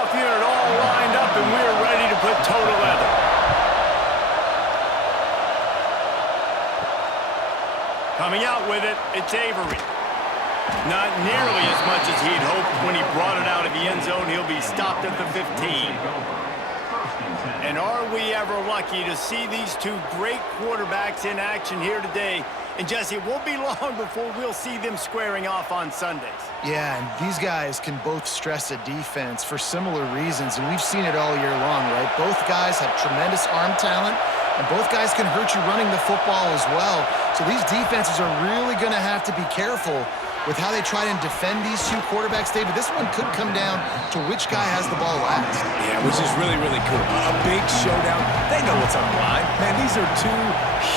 playoff unit all lined up, and we're ready to put toe to leather. Coming out with it, it's Avery. Not nearly as much as he'd hoped when he brought it out of the end zone. He'll be stopped at the 15. And are we ever lucky to see these two great quarterbacks in action here today? And Jesse, it won't be long before we'll see them squaring off on Sundays. Yeah, and these guys can both stress a defense for similar reasons, and we've seen it all year long, right? Both guys have tremendous arm talent, and both guys can hurt you running the football as well. So these defenses are really going to have to be careful with how they try and defend these two quarterbacks, David. This one could come down to which guy has the ball last. Yeah, which is really, really cool. A big showdown. They know what's on the line. Man, these are two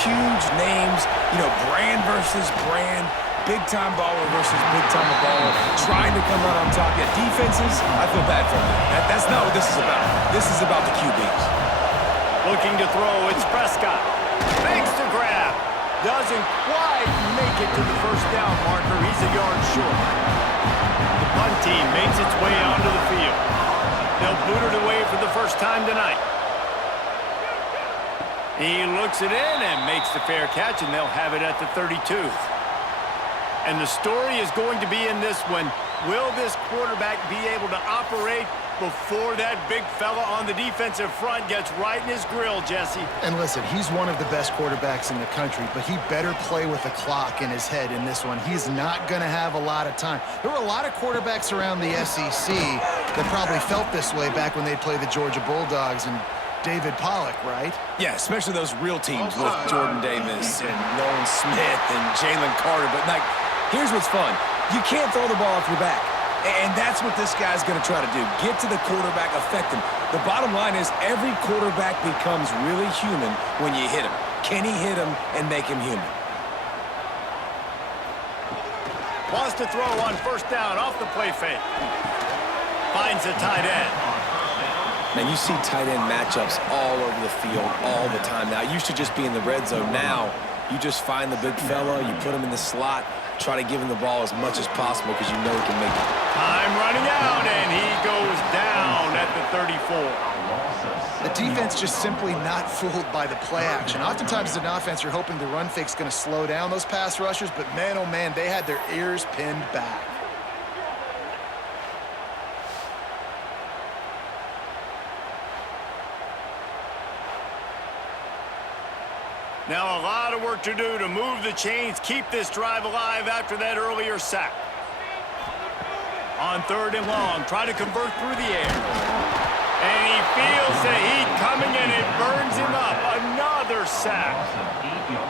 huge names. You know, brand versus brand. Big-time baller versus big-time baller. Trying to come out on top. Yeah, defenses, I feel bad for them. That's not what this is about. This is about the QBs. Looking to throw, it's Prescott. Makes the grab. Doesn't quite make it to the first down marker. He's a yard short. The punt team makes its way onto the field. They'll boot it away for the first time tonight. He looks it in and makes the fair catch, and they'll have it at the 32. And the story is going to be in this one. Will this quarterback be able to operate before that big fella on the defensive front gets right in his grill, Jesse? And listen, he's one of the best quarterbacks in the country, but he better play with the clock in his head in this one. He's not going to have a lot of time. There were a lot of quarterbacks around the SEC that probably felt this way back when they played the Georgia Bulldogs and David Pollock, right? Yeah, especially those real teams with Jordan Davis and Nolan Smith and Jalen Carter. But, like, here's what's fun. You can't throw the ball off your back. And that's what this guy's going to try to do. Get to the quarterback, affect him. The bottom line is every quarterback becomes really human when you hit him. Can he hit him and make him human? Wants to throw on first down off the play fake. Finds a tight end. Man, you see tight end matchups all over the field all the time now. It used to just be in the red zone. Now you just find the big fella, you put him in the slot, try to give him the ball as much as possible because you know he can make it. Time running out, and he goes down at the 34. The defense just simply not fooled by the play action. Oftentimes as an offense, you're hoping the run fake's going to slow down those pass rushers, but man, oh man, they had their ears pinned back. Now a lot of work to do to move the chains, keep this drive alive after that earlier sack. On third and long, try to convert through the air. And he feels the heat coming and it burns him up. Another sack.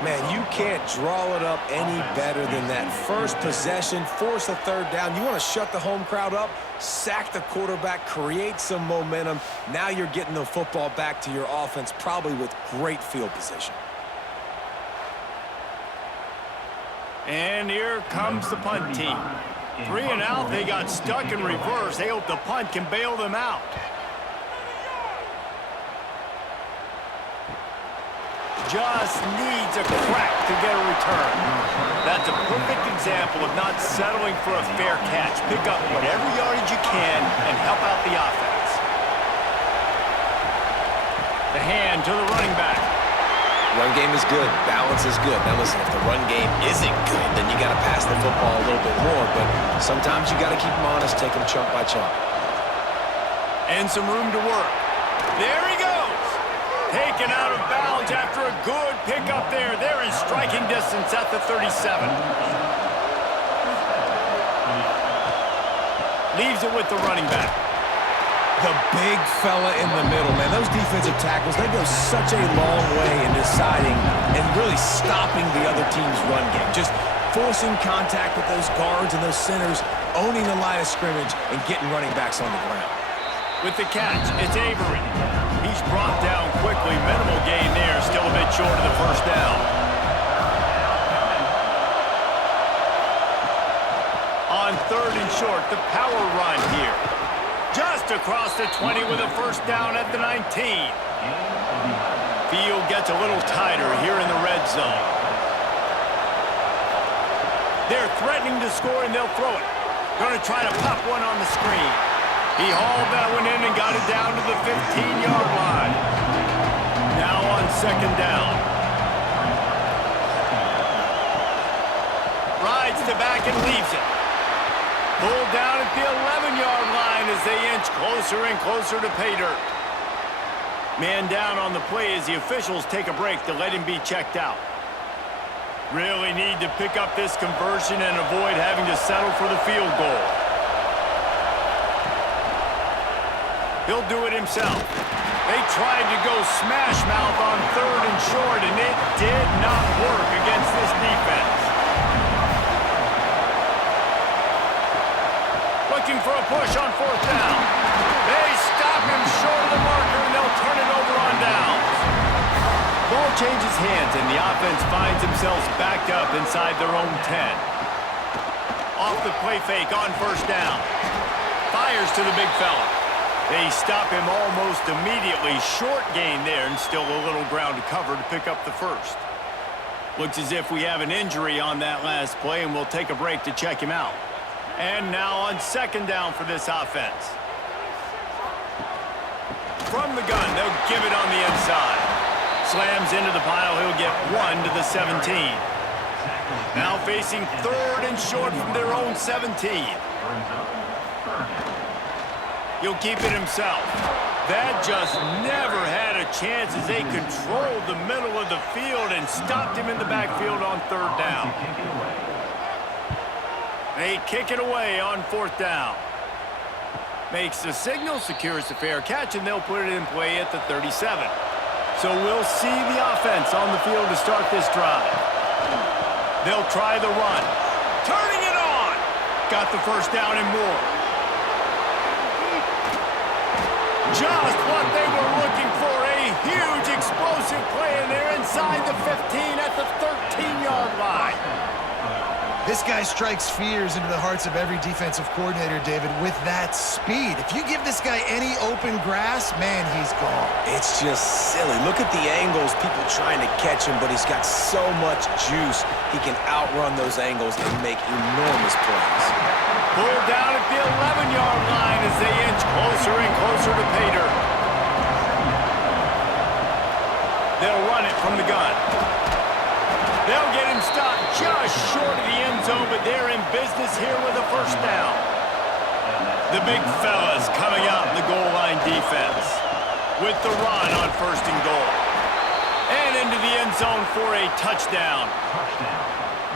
Man, you can't draw it up any better than that. First possession, force a third down. You want to shut the home crowd up, sack the quarterback, create some momentum. Now you're getting the football back to your offense, probably with great field position. And here comes the punt team. 3 and out, they got stuck in reverse. They hope the punt can bail them out. Just needs a crack to get a return. That's a perfect example of not settling for a fair catch. Pick up whatever yardage you can and help out the offense. The hand to the running back. Run game is good. Balance is good. Now listen, if the run game isn't good, then you got to pass the football a little bit more. But sometimes you got to keep them honest, take them chunk by chunk. And some room to work. There he goes. Taken out of bounds after a good pickup there. They're in striking distance at the 37. Leaves it with the running back. The big fella in the middle, man. Those defensive tackles, they go such a long way in deciding and really stopping the other team's run game. Just forcing contact with those guards and those centers, owning the line of scrimmage, and getting running backs on the ground. With the catch, it's Avery. He's brought down quickly. Minimal gain there, still a bit short of the first down. On third and short, the power run here. Just across the 20 with a first down at the 19. Field gets a little tighter here in the red zone. They're threatening to score, and they'll throw it. Going to try to pop one on the screen. He hauled that one in and got it down to the 15-yard line. Now on second down. Rides to back and leaves it. Pulled down at the 11-yard line as they inch closer and closer to pay dirt. Man down on the play as the officials take a break to let him be checked out. Really need to pick up this conversion and avoid having to settle for the field goal. He'll do it himself. They tried to go smash mouth on third and short, and it did not work against this defense. Looking for a push on fourth down. They stop him short of the marker, and they'll turn it over on downs. Ball changes hands, and the offense finds themselves backed up inside their own 10. Off the play fake on first down. Fires to the big fella. They stop him almost immediately. Short gain there, and still a little ground to cover to pick up the first. Looks as if we have an injury on that last play, and we'll take a break to check him out. And now on second down for this offense. From the gun, they'll give it on the inside. Slams into the pile, he'll get 1 to the 17. Now facing third and short from their own 17. He'll keep it himself. That just never had a chance as they controlled the middle of the field and stopped him in the backfield on third down. They kick it away on fourth down. Makes the signal, secures the fair catch, and they'll put it in play at the 37. So we'll see the offense on the field to start this drive. They'll try the run. Turning it on! Got the first down and more. Just what they were looking for, a huge explosive play, and they're inside the 15 at the 13-yard line. This guy strikes fears into the hearts of every defensive coordinator, David, with that speed. If you give this guy any open grass, man, he's gone. It's just silly. Look at the angles, people trying to catch him, but he's got so much juice. He can outrun those angles and make enormous plays. Pulled down at the 11-yard line as they inch closer and closer to pay dirt. They'll run it from the gun. They'll get him stopped just short of the end zone, but they're in business here with a first down. The big fellas coming out in the goal line defense with the run on first and goal. And into the end zone for a touchdown.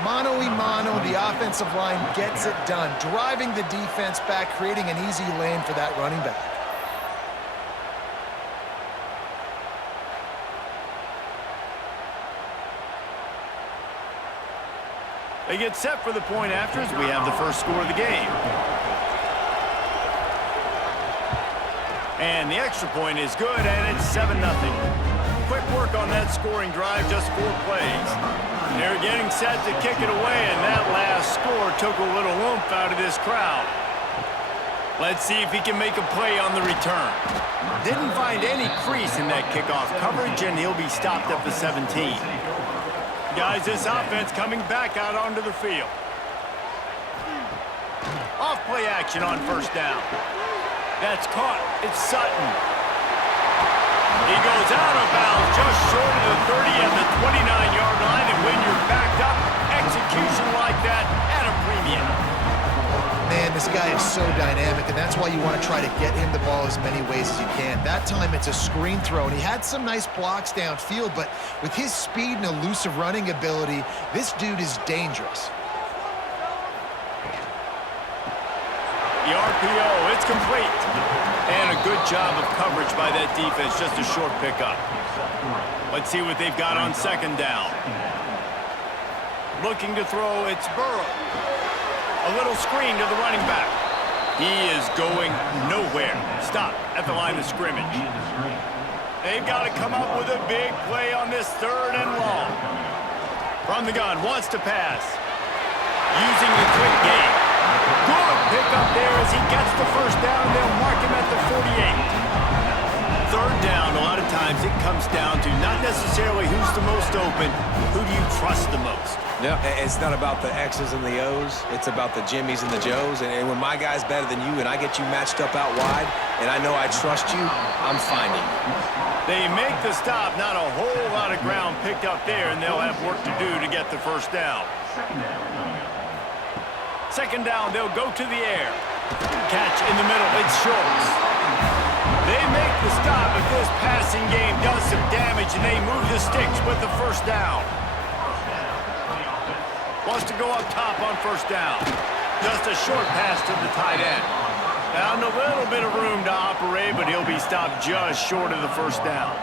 Mano-y-mano, the offensive line gets it done, driving the defense back, creating an easy lane for that running back. They get set for the point after as we have the first score of the game. And the extra point is good, and it's 7-0. Quick work on that scoring drive, just 4 plays. They're getting set to kick it away, and that last score took a little oomph out of this crowd. Let's see if he can make a play on the return. Didn't find any crease in that kickoff coverage, and he'll be stopped at the 17. Guys, this offense coming back out onto the field. Off play action on first down. That's caught. It's Sutton. He goes out of bounds just short of the 30 at the 29-yard line, and when you're backed up, execution like that at a premium. Man, this guy is so dynamic, and that's why you want to try to get him the ball as many ways as you can. That time, it's a screen throw, and he had some nice blocks downfield, but with his speed and elusive running ability, this dude is dangerous. The RPO, it's complete. And a good job of coverage by that defense, just a short pickup. Let's see what they've got on second down. Looking to throw, it's Burrow. A little screen to the running back. He is going nowhere. Stop at the line of scrimmage. They've got to come up with a big play on this third and long. From the gun, wants to pass. Using the quick game. Good pickup there as he gets the first down. They'll mark him at the 48. Third down, a lot of times times it comes down to not necessarily who's the most open, who do you trust the most? Yeah, it's not about the X's and the O's. It's about the Jimmys and the Joes. And when my guy's better than you and I get you matched up out wide and I know I trust you, I'm finding you. They make the stop. Not a whole lot of ground picked up there, and they'll have work to do to get the first down. Second down, they'll go to the air. Catch in the middle. It's Schultz. They make the stop, but this passing game does some damage, and they move the sticks with the first down. Wants to go up top on first down. Just a short pass to the tight end. Found a little bit of room to operate, but he'll be stopped just short of the first down.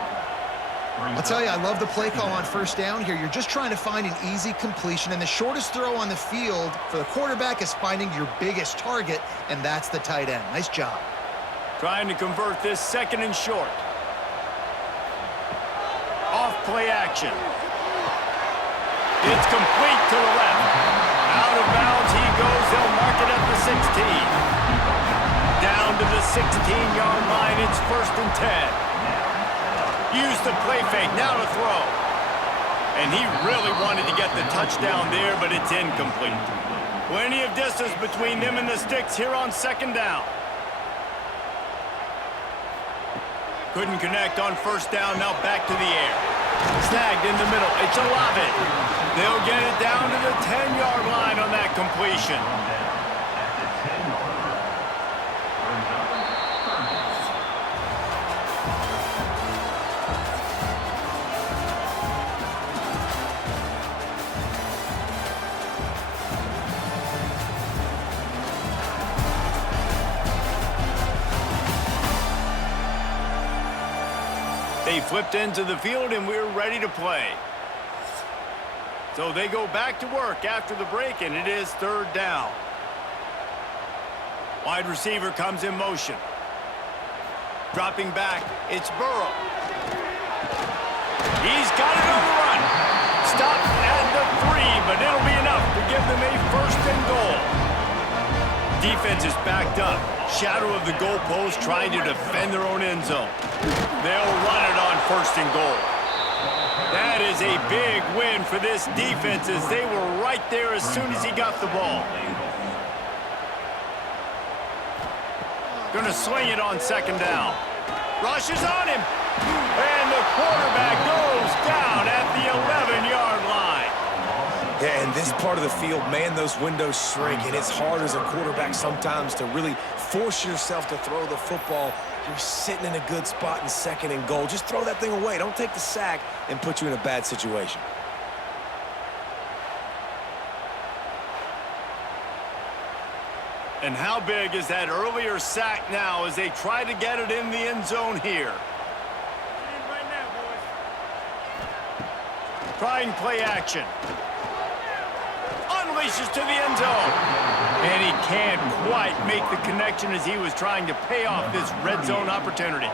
I'll tell you, I love the play call on first down here. You're just trying to find an easy completion, and the shortest throw on the field for the quarterback is finding your biggest target, and that's the tight end. Nice job. Trying to convert this second and short. Off play action. It's complete to the left. Out of bounds he goes. They'll mark it at the 16. Down to the 16-yard line. It's 1st and 10. Use the play fake. Now to throw. And he really wanted to get the touchdown there, but it's incomplete. Plenty of distance between them and the sticks here on second down. Couldn't connect on first down. Now back to the air. Snagged in the middle. It's Lovick. They'll get it down to the 10-yard line on that completion. They flipped into the field, and we're ready to play. So they go back to work after the break, and it is 3rd down. Wide receiver comes in motion. Dropping back, it's Burrow. He's got it on the run. Stopped at the 3, but it'll be enough to give them a 1st and goal. Defense is backed up. Shadow of the goalpost trying to defend their own end zone. They'll run it on 1st and goal. That is a big win for this defense as they were right there as soon as he got the ball. Gonna swing it on 2nd down. Rush is on him. And the quarterback goes down at the 11-yard line. Yeah, in this part of the field, man, those windows shrink, and it's hard as a quarterback sometimes to really force yourself to throw the football. You're sitting in a good spot in 2nd and goal. Just throw that thing away. Don't take the sack and put you in a bad situation. And how big is that earlier sack now as they try to get it in the end zone here? Trying play action. Unleashes to the end zone. And he can't quite make the connection as he was trying to pay off this red zone opportunity.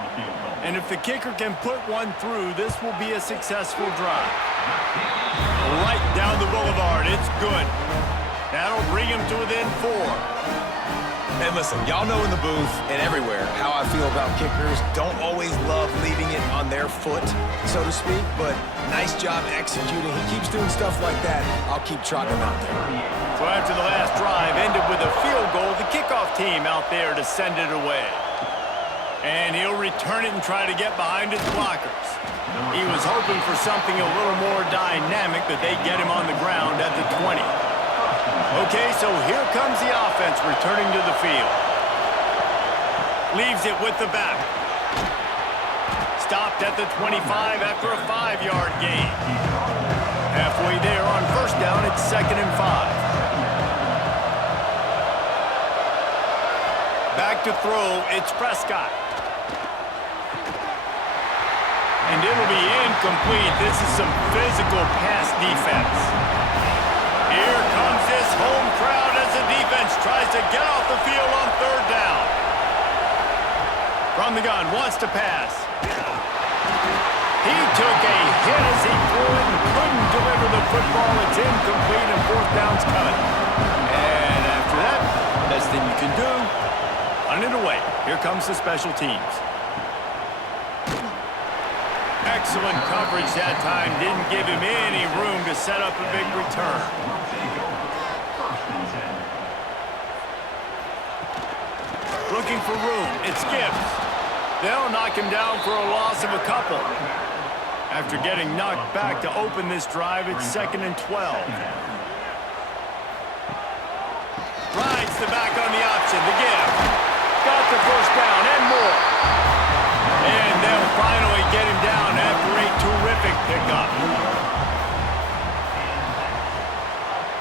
And if the kicker can put one through, this will be a successful drive. Right down the boulevard. It's good. That'll bring him to within 4. And listen, y'all know in the booth and everywhere how I feel about kickers. Don't always love leaving it on their foot, so to speak, but nice job executing. He keeps doing stuff like that. I'll keep trotting him out there. So after the last drive ended with a field goal, the kickoff team out there to send it away. And he'll return it and try to get behind his blockers. He was hoping for something a little more dynamic, but they get him on the ground at the 20. Okay, so here comes the offense returning to the field. Leaves it with the back. Stopped at the 25 after a 5-yard gain. Halfway there on first down, it's 2nd and 5. Back to throw, it's Prescott. And it'll be incomplete. This is some physical pass defense. Here comes this home crowd as the defense tries to get off the field on 3rd down. From the gun, wants to pass. He took a hit as he threw it and couldn't deliver the football. It's incomplete and 4th down's coming. And after that, best thing you can do, run it away. Here comes the special teams. Excellent coverage that time. Didn't give him any room to set up a big return. Looking for room. It's Gibbs. They'll knock him down for a loss of a couple. After getting knocked back to open this drive, it's 2nd and 12. Rides the back on the option. The give. Got the first down and more. And they'll finally get him down after a terrific pickup.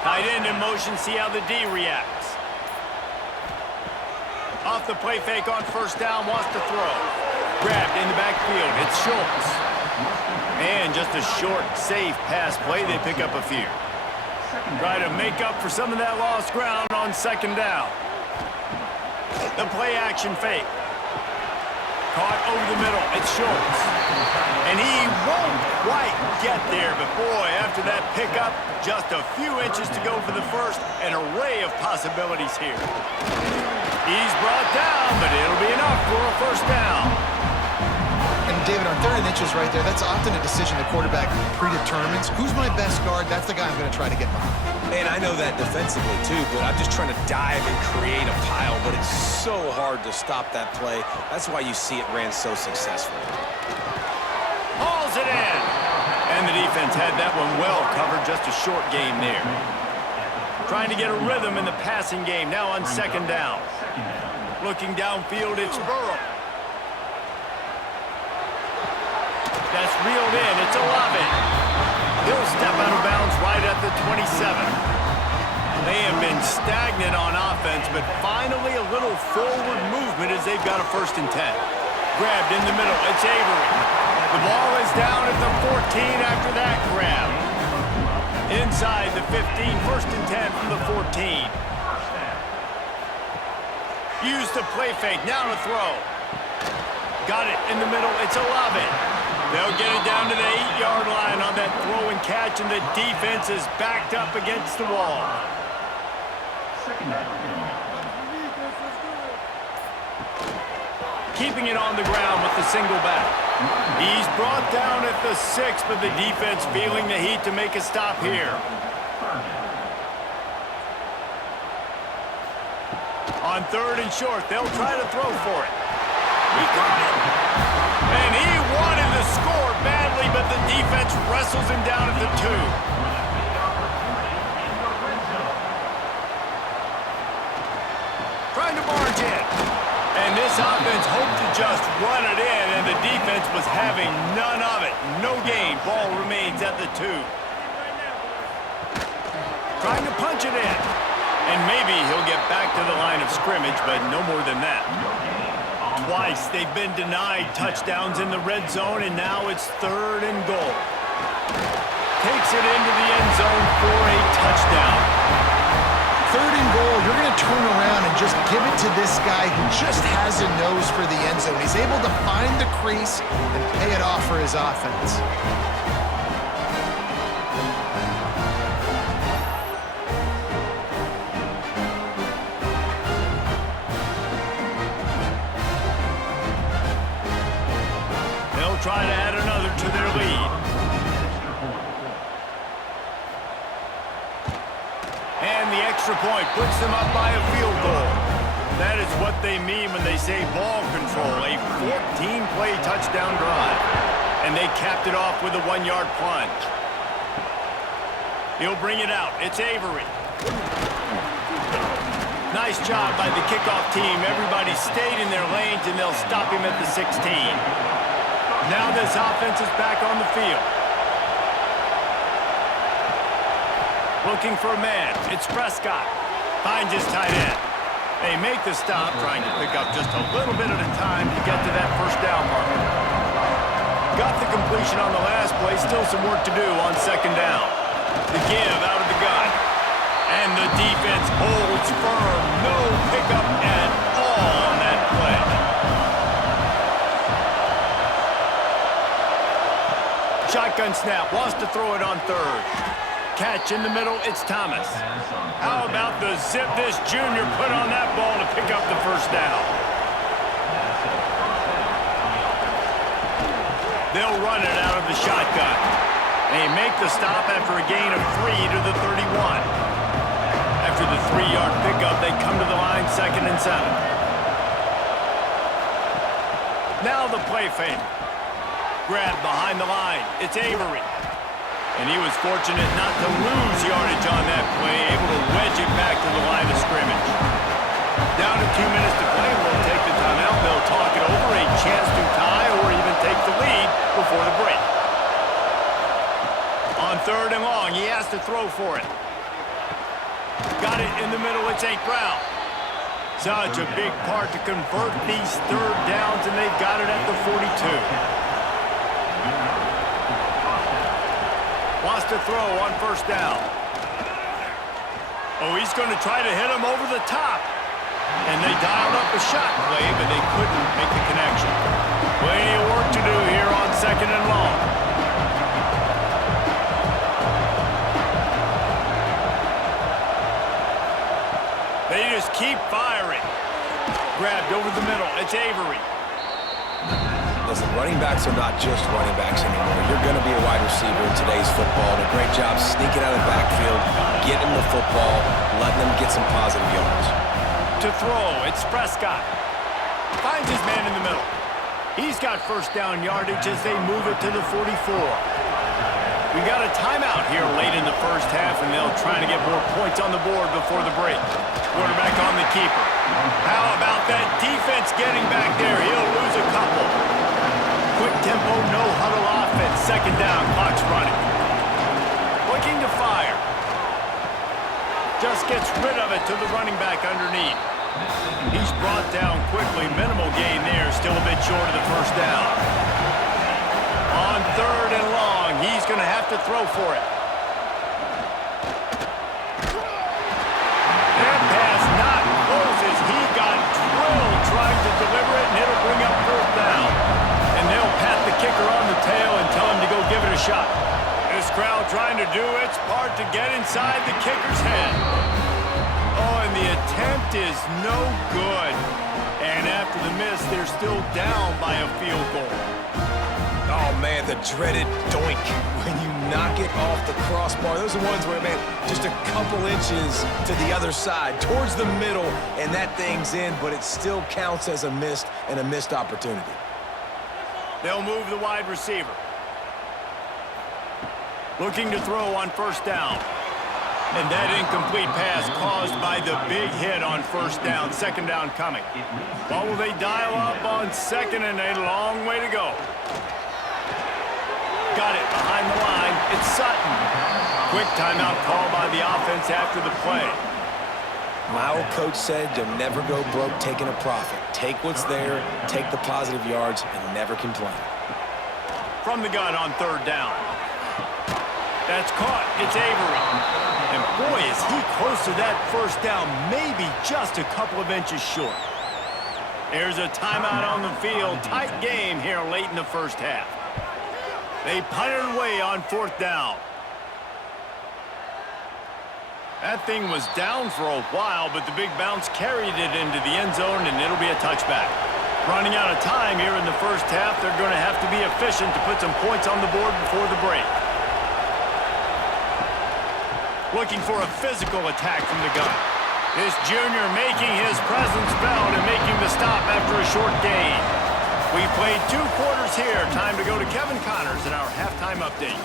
Tight end in motion. See how the D reacts. Off the play fake on first down. Wants to throw. Grabbed in the backfield. It's Schultz. And just a short, safe pass play. They pick up a few. Try to make up for some of that lost ground on 2nd down. The play action fake. Caught over the middle. It's Schultz. And he won't quite get there. But boy, after that pickup, just a few inches to go for the first. An array of possibilities here. He's brought down, but it'll be enough for a first down. And David, on 3rd and inches right there, that's often a decision the quarterback predetermines. Who's my best guard? That's the guy I'm going to try to get behind. And I know that defensively too, but I'm just trying to dive and create a pile, but it's so hard to stop that play. That's why you see it ran so successfully. Hauls it in. And the defense had that one well covered. Just a short game there. Trying to get a rhythm in the passing game. Now on 2nd down. Looking downfield, it's Burrow. That's reeled in. It's Lovick. He'll step out of bounds right at the 27. They have been stagnant on offense, but finally a little forward movement as they've got a 1st and 10. Grabbed in the middle. It's Avery. The ball is down at the 14 after that grab. Inside the 15. 1st and 10 from the 14. Used the play fake. Now to throw. Got it in the middle. It's Lovick. They'll get it down to the 8-yard line on that throw and catch, and the defense is backed up against the wall. Keeping it on the ground with the single back. He's brought down at the 6, but the defense feeling the heat to make a stop here. On 3rd and short, they'll try to throw for it. He caught it. And he wanted to score badly, but the defense wrestles him down at the 2. Trying to barge in. And this offense hoped to just run it in, and the defense was having none of it. No gain. Ball remains at the 2. Trying to punch it in. And maybe he'll get back to the line of scrimmage, but no more than that. Twice they've been denied touchdowns in the red zone, and now it's 3rd and goal. Takes it into the end zone for a touchdown. 3rd and goal, you're going to turn around and just give it to this guy who just has a nose for the end zone. He's able to find the crease and pay it off for his offense. Try to add another to their lead. And the extra point puts them up by a field goal. That is what they mean when they say ball control, a 14-play touchdown drive. And they capped it off with a 1-yard plunge. He'll bring it out. It's Avery. Nice job by the kickoff team. Everybody stayed in their lanes, and they'll stop him at the 16. Now this offense is back on the field. Looking for a man. It's Prescott. Finds his tight end. They make the stop, trying to pick up just a little bit at a time to get to that first down marker. Got the completion on the last play. Still some work to do on 2nd down. The give out of the gun. And the defense holds firm. No pickup at all on that play. Shotgun snap, wants to throw it on 3rd. Catch in the middle, it's Thomas. How about the zip this junior put on that ball to pick up the first down? They'll run it out of the shotgun. They make the stop after a gain of 3 to the 31. After the 3-yard pickup, they come to the line 2nd and 7. Now the play fake. Grab behind the line. It's Avery. And he was fortunate not to lose yardage on that play, able to wedge it back to the line of scrimmage. Down to 2 minutes to play. We'll take the timeout. They'll talk it over, a chance to tie or even take the lead before the break. On 3rd and long, he has to throw for it. Got it in the middle. It's St. Brown. Such a big part to convert these 3rd downs, and they've got it at the 42. Wants to throw on 1st down. Oh, he's going to try to hit him over the top. And they dialed up a shot play, but they couldn't make the connection. Plenty of work to do here on 2nd and long. They just keep firing. Grabbed over the middle. It's Avery. Listen, running backs are not just running backs anymore. You're going to be a wide receiver in today's football. And a great job sneaking out of the backfield, getting them the football, letting them get some positive yards. To throw, it's Prescott. Finds his man in the middle. He's got 1st down yardage as they move it to the 44. We got a timeout here late in the 1st half, and they'll try to get more points on the board before the break. Quarterback on the keeper. How about that defense getting back there? He'll lose a couple. Quick tempo, no huddle offense. 2nd down, clock's running. Looking to fire. Just gets rid of it to the running back underneath. He's brought down quickly. Minimal gain there. Still a bit short of the 1st down. On 3rd and long, he's going to have to throw for it. That pass not closes. He got drilled trying to deliver it, and it'll bring up 4th down. And they'll pat the kicker on the tail and tell him to go give it a shot. This crowd trying to do its part to get inside the kicker's head. Oh, and the attempt is no good. And after the miss, they're still down by a field goal. Oh, man, the dreaded doink when you knock it off the crossbar. Those are ones where, man, just a couple inches to the other side, towards the middle, and that thing's in, but it still counts as a missed opportunity. They'll move the wide receiver. Looking to throw on 1st down. And that incomplete pass caused by the big hit on 1st down. 2nd down coming. Well, will they dial up on 2nd, and a long way to go. Got it behind the line. It's Sutton. Quick timeout call by the offense after the play. My old coach said you'll never go broke taking a profit. Take what's there, take the positive yards, and never complain. From the gun on 3rd down. That's caught. It's Avery. And boy, is he close to that 1st down, maybe just a couple of inches short. There's a timeout on the field. Tight game here late in the 1st half. They punt it away on 4th down. That thing was down for a while, but the big bounce carried it into the end zone, and it'll be a touchback. Running out of time here in the 1st half, they're going to have to be efficient to put some points on the board before the break. Looking for a physical attack from the gun. This junior making his presence felt and making the stop after a short gain. We played 2 quarters here. Time to go to Kevin Connors in our halftime update.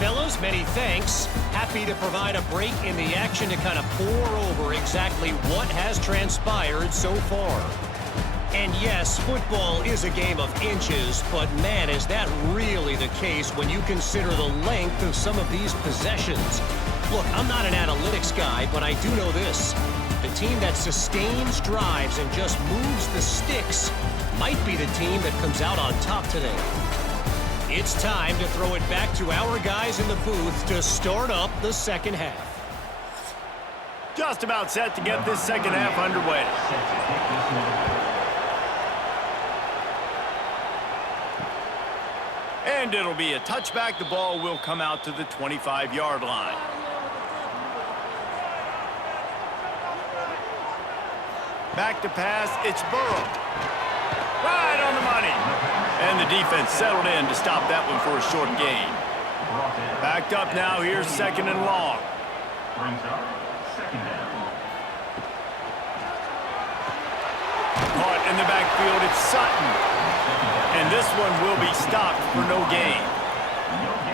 Fellows, many thanks. Happy to provide a break in the action to kind of pour over exactly what has transpired so far. And yes, football is a game of inches, but man, is that really the case when you consider the length of some of these possessions. Look, I'm not an analytics guy, but I do know this. The team that sustains drives and just moves the sticks might be the team that comes out on top today. It's time to throw it back to our guys in the booth to start up the 2nd half. Just about set to get this 2nd half underway. And it'll be a touchback. The ball will come out to the 25-yard line. Back to pass, it's Burrow. Right on the money. And the defense settled in to stop that one for a short gain. Backed up now, here's 2nd and long. Caught in the backfield, it's Sutton. And this one will be stopped for no gain.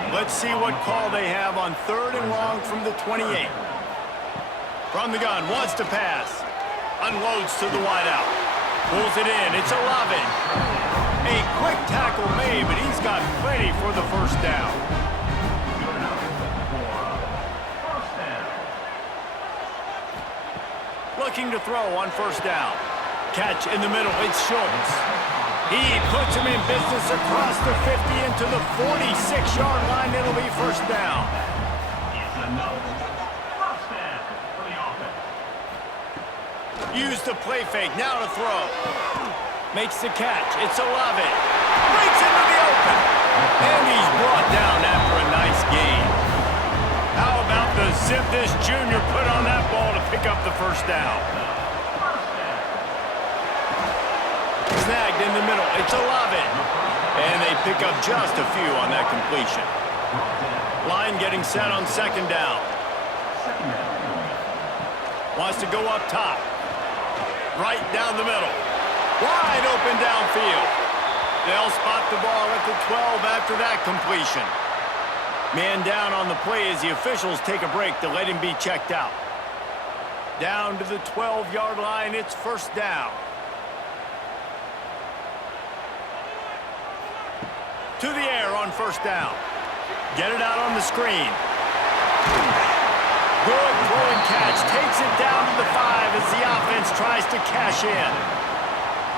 Let's see what call they have on 3rd and long from the 28. From the gun, wants to pass. Unloads to the wideout. Pulls it in, it's Lovick. A quick tackle made, but he's got plenty for the first down. Looking to throw on 1st down. Catch in the middle, it's Schultz. He puts him in business across the 50 into the 46-yard line. It'll be 1st down. Use the play fake, now to throw. Makes the catch, it's Lovick. Breaks into the open. And he's brought down after a nice gain. How about the zip this junior put on that ball to pick up the 1st down? Snagged in the middle, it's Lovick. And they pick up just a few on that completion. Line getting set on 2nd down. Wants to go up top. Right down the middle. Wide open downfield. They'll spot the ball at the 12 after that completion. Man down on the play as the officials take a break to let him be checked out. Down to the 12-yard line, it's 1st down. To the air on 1st down. Get it out on the screen. Good throw and catch. Takes it down to the 5 as the offense tries to cash in.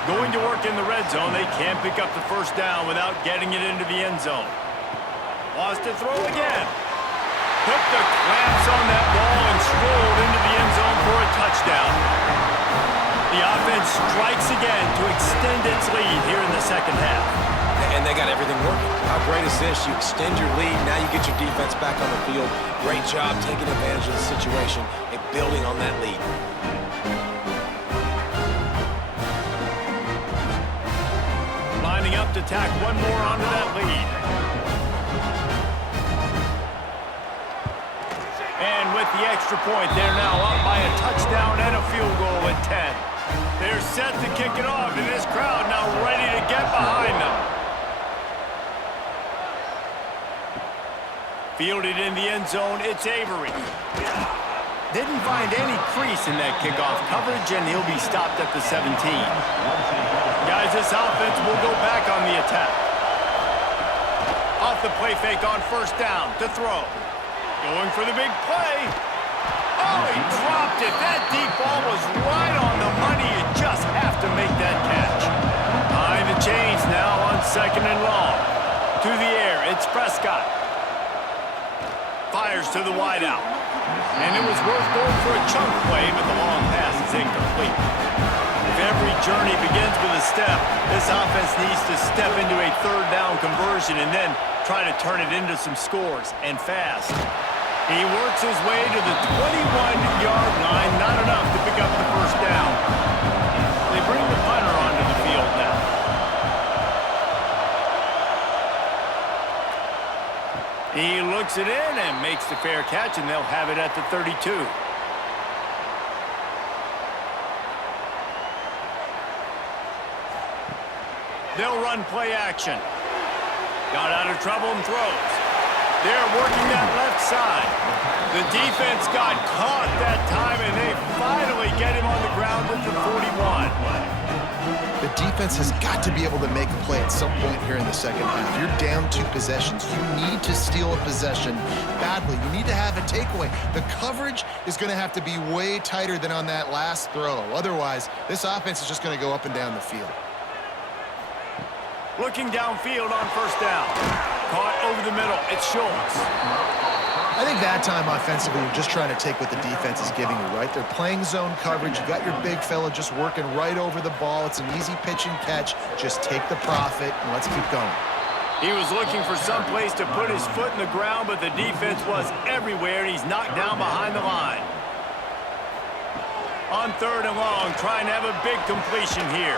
Going to work in the red zone. They can't pick up the 1st down without getting it into the end zone. Wants to throw again. Put the clamps on that ball and strolled into the end zone for a touchdown. The offense strikes again to extend its lead here in the 2nd half. And they got everything working. How great is this? You extend your lead, now you get your defense back on the field. Great job taking advantage of the situation and building on that lead. Lining up to tack one more onto that lead. And with the extra point, they're now up by a touchdown and a field goal at 10. They're set to kick it off, and this crowd now ready to get behind them. Fielded in the end zone, it's Avery. Didn't find any crease in that kickoff coverage, and he'll be stopped at the 17. Guys, this offense will go back on the attack. Off the play fake on 1st down to throw. Going for the big play. Oh, he dropped it. That deep ball was right on the money. You just have to make that catch. Behind the chains now on 2nd and long. To the air, it's Prescott. Fires to the wideout. And it was worth going for a chunk play, but the long pass is incomplete. If every journey begins with a step, this offense needs to step into a 3rd down conversion and then try to turn it into some scores, and fast. He works his way to the 21-yard line, not enough to pick up the 1st down. They bring the punter onto the field now. He looks it in and makes the fair catch, and they'll have it at the 32. They'll run play action. Got out of trouble and throws. They're working that left side. The defense got caught that time, and they finally get him on the ground with the 41. The defense has got to be able to make a play at some point here in the 2nd half. You're down 2 possessions. You need to steal a possession badly. You need to have a takeaway. The coverage is going to have to be way tighter than on that last throw. Otherwise, this offense is just going to go up and down the field. Looking downfield on 1st down. Caught over the middle. It's Schultz. I think that time offensively, you're just trying to take what the defense is giving you, right? They're playing zone coverage. You got your big fella just working right over the ball. It's an easy pitch and catch. Just take the profit and let's keep going. He was looking for some place to put his foot in the ground, but the defense was everywhere, and he's knocked down behind the line. On 3rd and long, trying to have a big completion here.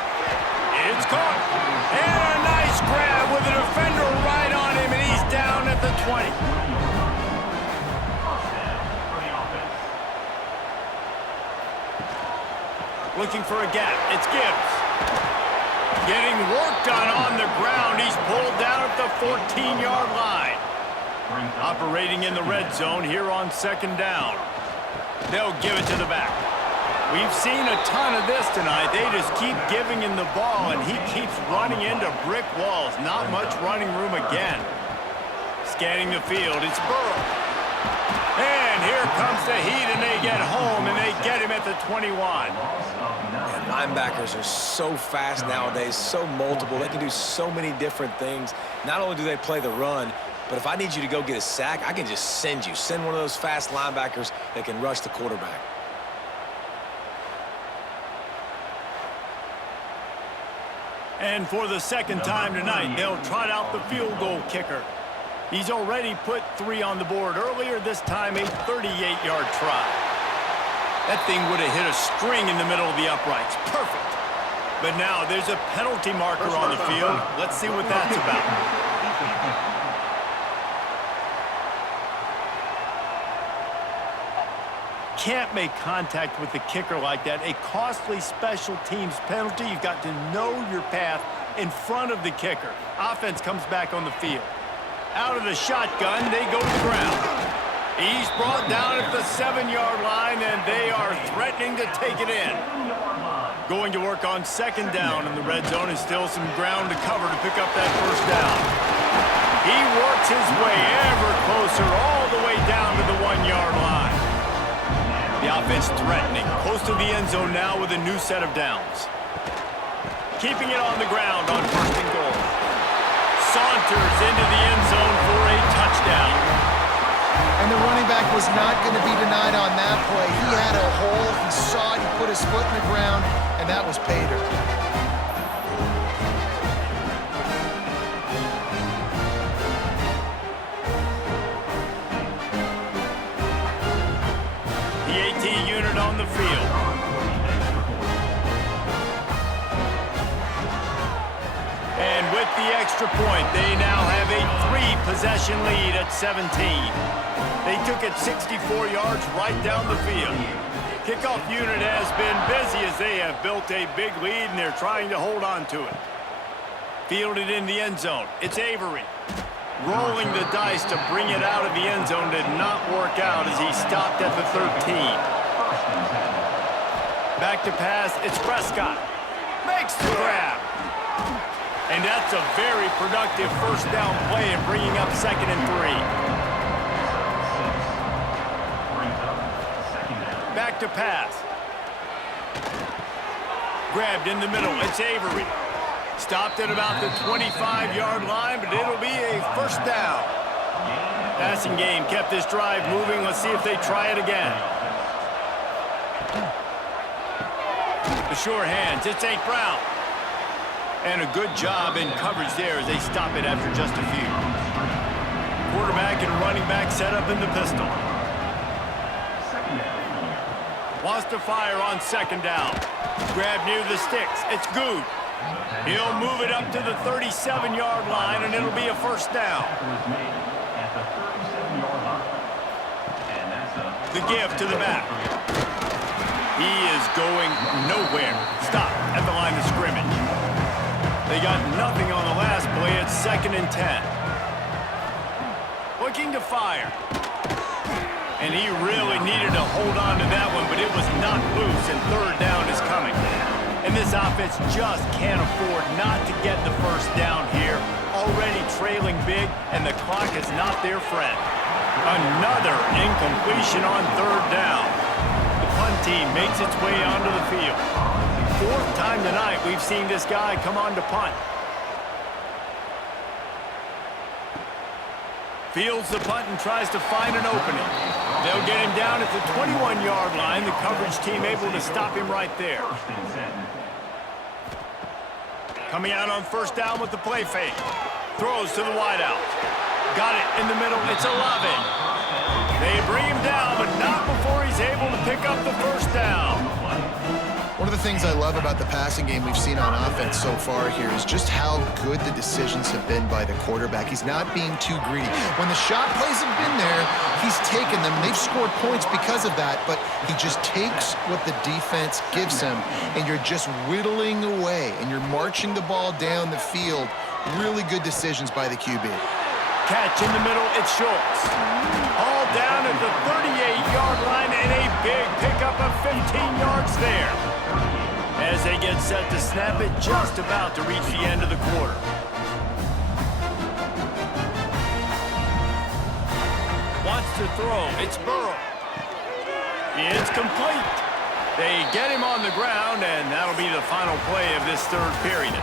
It's caught. And a nice grab Looking for a gap. It's Gibbs. Getting work done on the ground. He's pulled down at the 14-yard line. Operating in the red zone here on second down. They'll give it to the back. We've seen a ton of this tonight. They just keep giving him the ball, and he keeps running into brick walls. Not much running room again. Scanning the field. It's Burrow. And here comes the heat, and they get home, and they get him at the 21. And linebackers are so fast nowadays, so multiple. They can do so many different things. Not only do they play the run, but if I need you to go get a sack, I can just send you. Send one of those fast linebackers that can rush the quarterback. And for the second time tonight, they'll trot out the field goal kicker. He's already put 3 on the board earlier, this time a 38-yard try. That thing would have hit a string in the middle of the uprights. Perfect. But now there's a penalty marker on the field. Let's see what that's about. Can't make contact with the kicker like that. A costly special teams penalty. You've got to know your path in front of the kicker. Offense comes back on the field. Out of the shotgun, they go to the ground. He's brought down at the 7-yard line, and they are threatening to take it in. Going to work on second down in the red zone, and still some ground to cover to pick up that first down. He works his way ever closer all the way down to the 1-yard line. The offense threatening, close to the end zone now with a new set of downs. Keeping it on the ground on first and goal. Saunters into the end zone for a touchdown. And the running back was not going to be denied on that play. He had a hole, he saw it, he put his foot in the ground, and that was pay dirt. The AT unit on the field. And with the extra point, they now have a 3-possession lead at 17. They took it 64 yards right down the field. Kickoff unit has been busy as they have built a big lead, and they're trying to hold on to it. Fielded in the end zone. It's Avery. Rolling the dice to bring it out of the end zone did not work out as he stopped at the 13. Back to pass. It's Prescott. Makes the grab. And that's a very productive first down play and bringing up 2nd and 3. Back to pass. Grabbed in the middle. It's Avery. Stopped at about the 25-yard line, but it'll be a first down. Passing game kept this drive moving. Let's see if they try it again. The sure hands. It's St. Brown. And a good job in coverage there as they stop it after just a few. Quarterback and running back set up in the pistol. Wants to fire on second down. Grab near the sticks. It's Good. He'll move it up to the 37-yard line, and it'll be a first down. The give to the back. He is going nowhere. Stop at the line of scrimmage. They got nothing on the last play. It's 2nd and 10. Looking to fire. And he really needed to hold on to that one, but it was not loose, and third down is coming. And this offense just can't afford not to get the first down here. Already trailing big, and the clock is not their friend. Another incompletion on third down. The punt team makes its way onto the field. 4th time tonight we've seen this guy come on to punt. Fields the punt and tries to find an opening. They'll get him down at the 21-yard line. The coverage team able to stop him right there. Coming out on first down with the play fake. Throws to the wideout. Got it in the middle. It's Lovick. They bring him down, but not before he's able to pick up the first down. One of the things I love about the passing game we've seen on offense so far here is just how good the decisions have been by the quarterback. He's not being too greedy. When the shot plays have been there, he's taken them. They've scored points because of that, but he just takes what the defense gives him, and you're just whittling away, and you're marching the ball down the field. Really good decisions by the QB. Catch in the middle, it's Schultz. All down at the 38-yard line, and a big pickup of 15 yards there. As they get set to snap it, just about to reach the end of the quarter. Wants to throw, it's Burrow. It's complete. They get him on the ground, and that'll be the final play of this third period.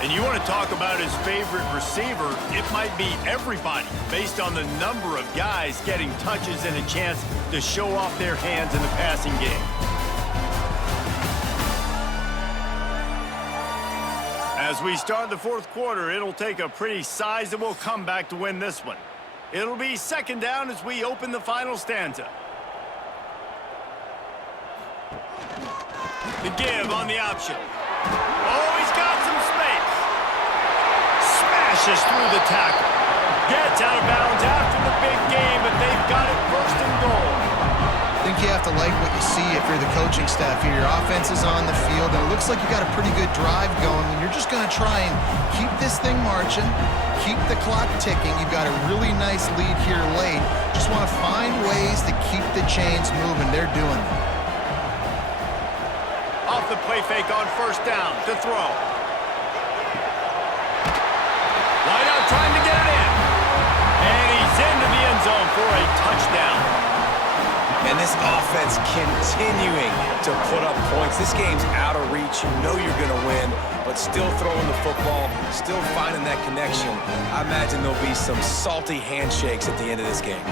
And you want to talk about his favorite receiver, it might be everybody, based on the number of guys getting touches and a chance to show off their hands in the passing game. As we start the fourth quarter, it'll take a pretty sizable comeback to win this one. It'll be second down as we open the final stanza. The give on the option. Oh, he's got some space. Smashes through the tackle. Gets out of bounds after the big game, but they've got it first and goal. I think you have to like what you see if you're the coaching staff here. Your offense is on the field, and it looks like you got a pretty good drive going, and you're just going to try and keep this thing marching, keep the clock ticking. You've got a really nice lead here late. Just want to find ways to keep the chains moving. They're doing that. Off the play fake on first down to throw. Line out trying to get it in. And he's into the end zone for a touchdown. And this offense continuing to put up points. This game's out of reach. You know you're going to win, but still throwing the football, still finding that connection. I imagine there'll be some salty handshakes at the end of this game.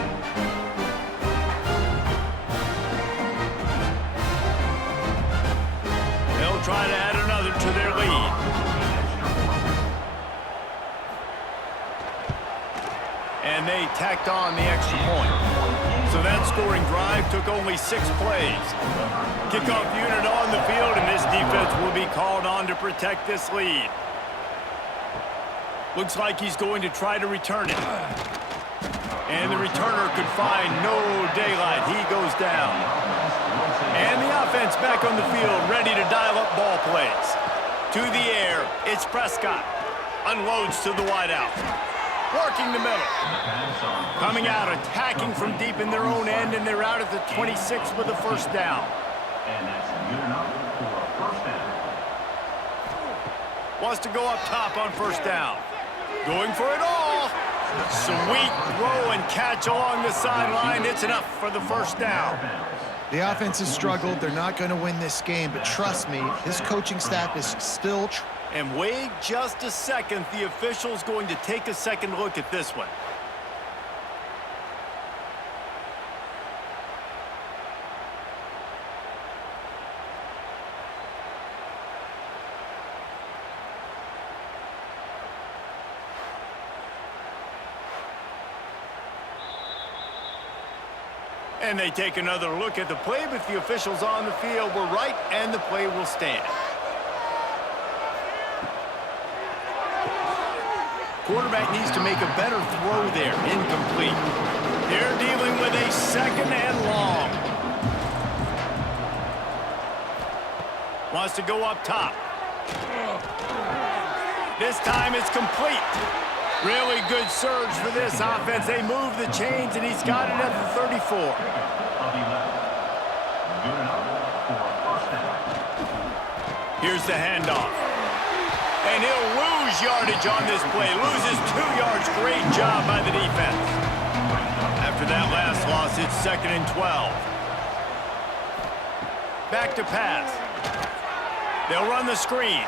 They'll try to add another to their lead. And they tacked on the extra point. So that scoring drive took only 6 plays. Kickoff unit on the field, and this defense will be called on to protect this lead. Looks like he's going to try to return it. And the returner could find no daylight. He goes down. And the offense back on the field, ready to dial up ball plays. To the air, it's Prescott. Unloads to the wideout. Working the middle. Coming out, attacking from deep in their own end, and they're out at the 26 with a first down. And that's good enough for a first down. Wants to go up top on first down. Going for it all. Sweet throw and catch along the sideline. It's enough for the first down. The offense has struggled. They're not going to win this game, but trust me, this coaching staff is still And wait just a second. The official's going to take a second look at this one. And they take another look at the play, but the officials on the field were right, and the play will stand. Quarterback needs to make a better throw there. Incomplete. They're dealing with a second and long. Wants to go up top. This time it's complete. Really good surge for this offense. They move the chains, and he's got it at the 34. Here's the handoff. And he'll lose yardage on this play. Loses 2 yards. Great job by the defense. After that last loss, it's second and 12. Back to pass. They'll run the screen.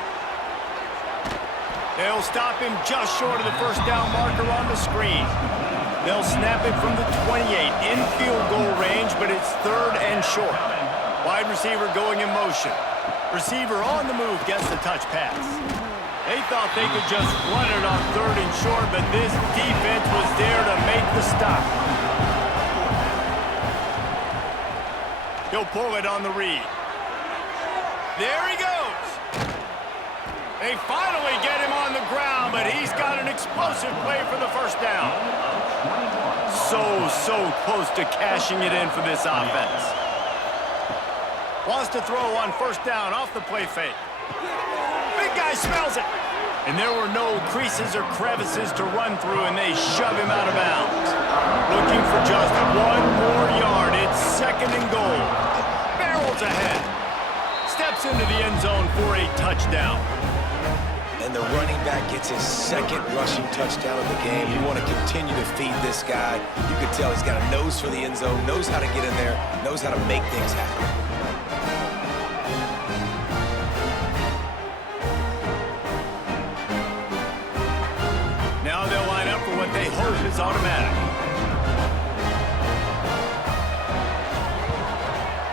They'll stop him just short of the first down marker on the screen. They'll snap it from the 28 in field goal range, but it's third and short. Wide receiver going in motion. Receiver on the move gets the touch pass. They thought they could just run it on third and short, but this defense was there to make the stop. He'll pull it on the read. There he goes. They finally get him on the ground, but he's got an explosive play for the first down. So close to cashing it in for this offense. Wants to throw on first down off the play fake. Big guy smells it. And there were no creases or crevices to run through, and they shove him out of bounds. Looking for just one more yard. It's second and goal. Barrels ahead. Steps into the end zone for a touchdown. And the running back gets his second rushing touchdown of the game. You want to continue to feed this guy. You can tell he's got a nose for the end zone, knows how to get in there, knows how to make things happen. Now they'll line up for what they hope is automatic.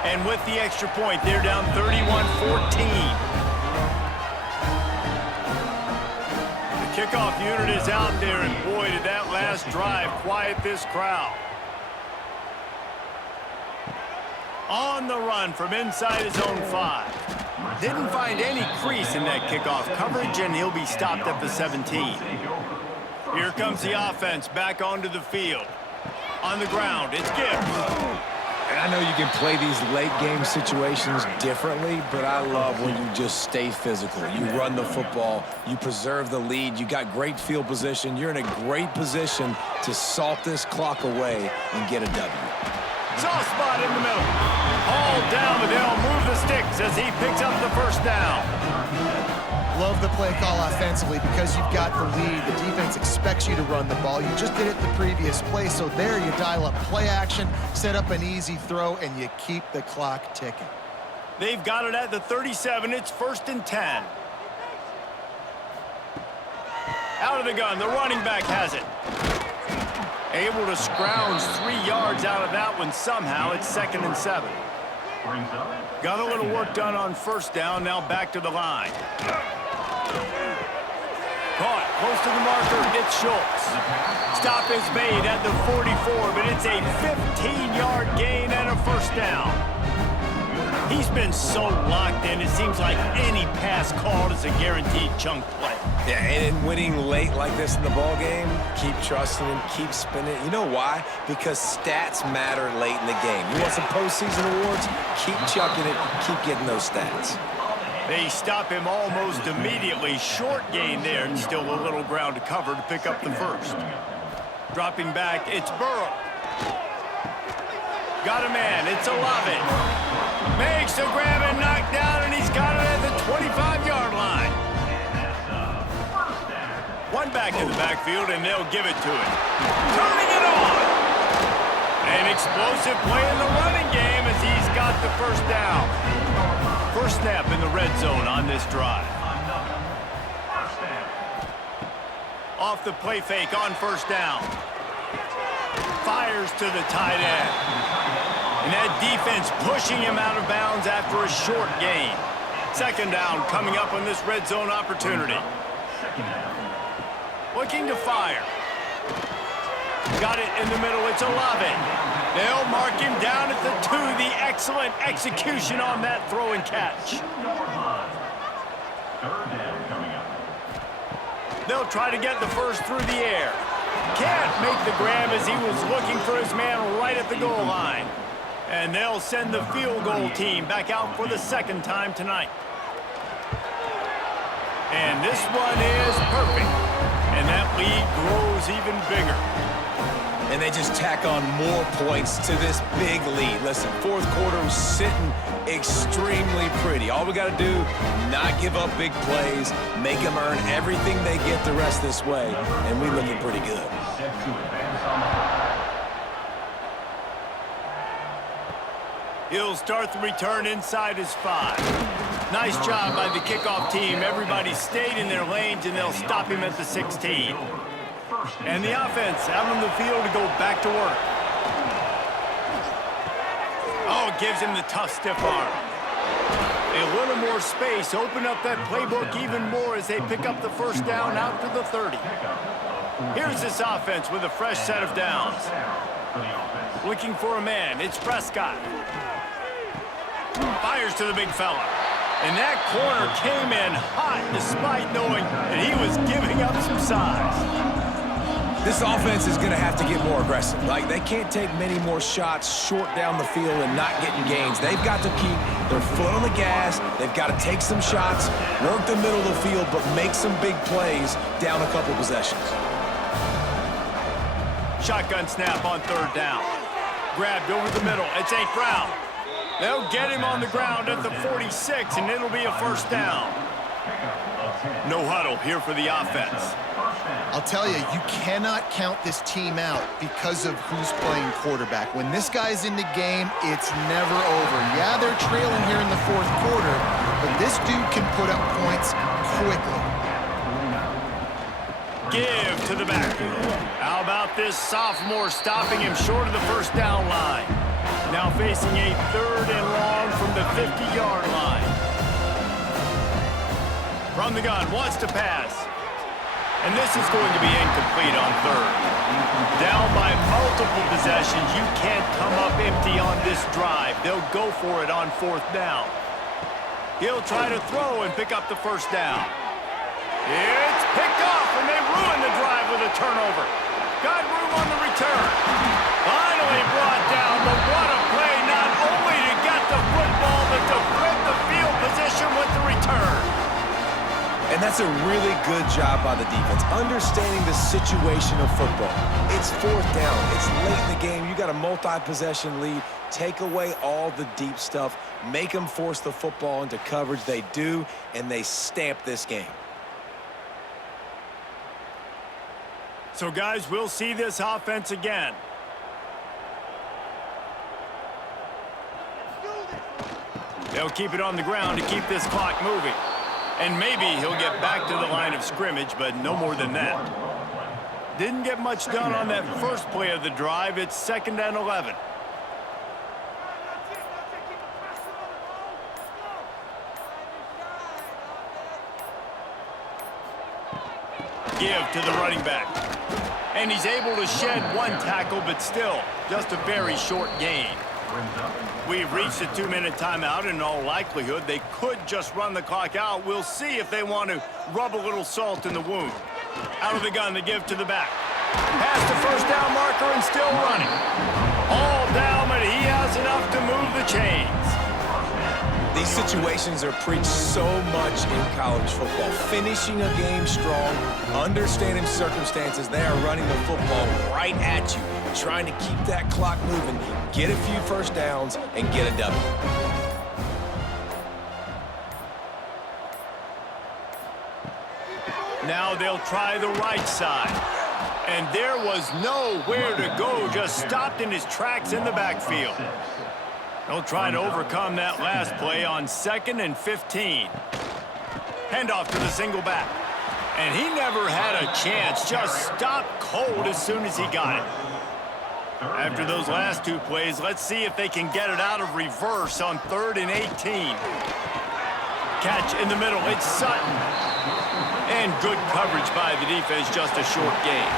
And with the extra point, they're down 31-14. Kickoff unit is out there, and boy, did that last drive quiet this crowd. On the run from inside his own 5. Didn't find any crease in that kickoff coverage, and he'll be stopped at the 17. Here comes the offense back onto the field. On the ground, it's Gibbs. And I know you can play these late-game situations differently, but I love when you just stay physical. You run the football, you preserve the lead, you got great field position. You're in a great position to salt this clock away and get a W. Soft spot in the middle. All down, but they'll move the sticks as he picks up the first down. Love the play call offensively because you've got the lead. The defense expects you to run the ball. You just did it the previous play, so there you dial up play action, set up an easy throw, and you keep the clock ticking. They've got it at the 37. It's 1st and 10. Out of the gun, the running back has it. Able to scrounge 3 yards out of that one somehow. It's 2nd and 7. Got a little work done on first down. Now back to the line. Caught close to the marker. It's Schultz. Stop is made at the 44, but it's a 15-yard gain and a first down. He's been so locked in, it seems like any pass called is a guaranteed chunk play. Yeah, and in winning late like this in the ball game, keep trusting him, keep spinning. You know why? Because stats matter late in the game. You want some postseason awards? Keep chucking it, keep getting those stats. They stop him almost immediately. Short gain there, and still a little ground to cover to pick up the first. Dropping back, it's Burrow. Got a man, it's Lovick. Makes the grab and knocked down, and he's got it at the 25-yard line. One back to the backfield, and they'll give it to him. Turning it on. An explosive play in the running game as he's got the first down. First snap in the red zone on this drive. Off the play fake on first down. Fires to the tight end. And that defense pushing him out of bounds after a short gain. Second down coming up on this red zone opportunity. Looking to fire. Got it in the middle. It's Lovick. They'll mark him down at the 2. The excellent execution on that throw and catch. They'll try to get the first through the air. Can't make the grab as he was looking for his man right at the goal line. And they'll send the field goal team back out for the second time tonight. And this one is perfect. And that lead grows even bigger. And they just tack on more points to this big lead. Listen, fourth quarter was sitting extremely pretty. All we got to do, not give up big plays, make them earn everything they get the rest this way, and we're looking pretty good. He'll start the return inside his 5. Nice job by the kickoff team. Everybody stayed in their lanes, and they'll stop him at the 16. And the offense out on the field to go back to work. Oh, it gives him the tough, stiff arm. A little more space. Open up that playbook even more as they pick up the first down out to the 30. Here's this offense with a fresh set of downs. Looking for a man. It's Prescott. Fires to the big fella. And that corner came in hot despite knowing that he was giving up some size. This offense is going to have to get more aggressive. Like, they can't take many more shots short down the field and not getting gains. They've got to keep their foot on the gas. They've got to take some shots, work the middle of the field, but make some big plays down a couple possessions. Shotgun snap on third down. Grabbed over the middle. It's St. Brown. They'll get him on the ground at the 46, and it'll be a first down. No huddle here for the offense. I'll tell you, you cannot count this team out because of who's playing quarterback. When this guy's in the game, it's never over. Yeah, they're trailing here in the fourth quarter, but this dude can put up points quickly. Give to the back. How about this sophomore stopping him short of the first down line? Now facing a third and long from the 50-yard line. From the gun, wants to pass. And this is going to be incomplete on third. Down by multiple possessions, you can't come up empty on this drive. They'll go for it on fourth down. He'll try to throw and pick up the first down. It's picked off, and they ruin the drive with a turnover. Got room on the return. Finally brought down, but what a play, not only to get the football, but to flip the field position with the return. And that's a really good job by the defense, understanding the situation of football. It's fourth down. It's late in the game. You got a multi-possession lead. Take away all the deep stuff. Make them force the football into coverage. They do, and they stamp this game. So, guys, we'll see this offense again. They'll keep it on the ground to keep this clock moving. And maybe he'll get back to the line of scrimmage, but no more than that. Didn't get much done on that first play of the drive. It's 2nd and 11. Give to the running back. And he's able to shed one tackle, but still just a very short gain. We've reached a 2-minute timeout, and in all likelihood, they could just run the clock out. We'll see if they want to rub a little salt in the wound. Out of the gun, the give to the back. Past the first down marker and still running. All down, but he has enough to move the chains. These situations are preached so much in college football. Finishing a game strong, understanding circumstances. They are running the football right at you, trying to keep that clock moving, get a few first downs, and get a W. Now they'll try the right side. And there was nowhere to go, just stopped in his tracks in the backfield. They'll try to overcome that last play on 2nd and 15. Handoff to the single back. And he never had a chance, just stopped cold as soon as he got it. After those last two plays, let's see if they can get it out of reverse on 3rd and 18. Catch in the middle, it's Sutton. And good coverage by the defense, just a short gain.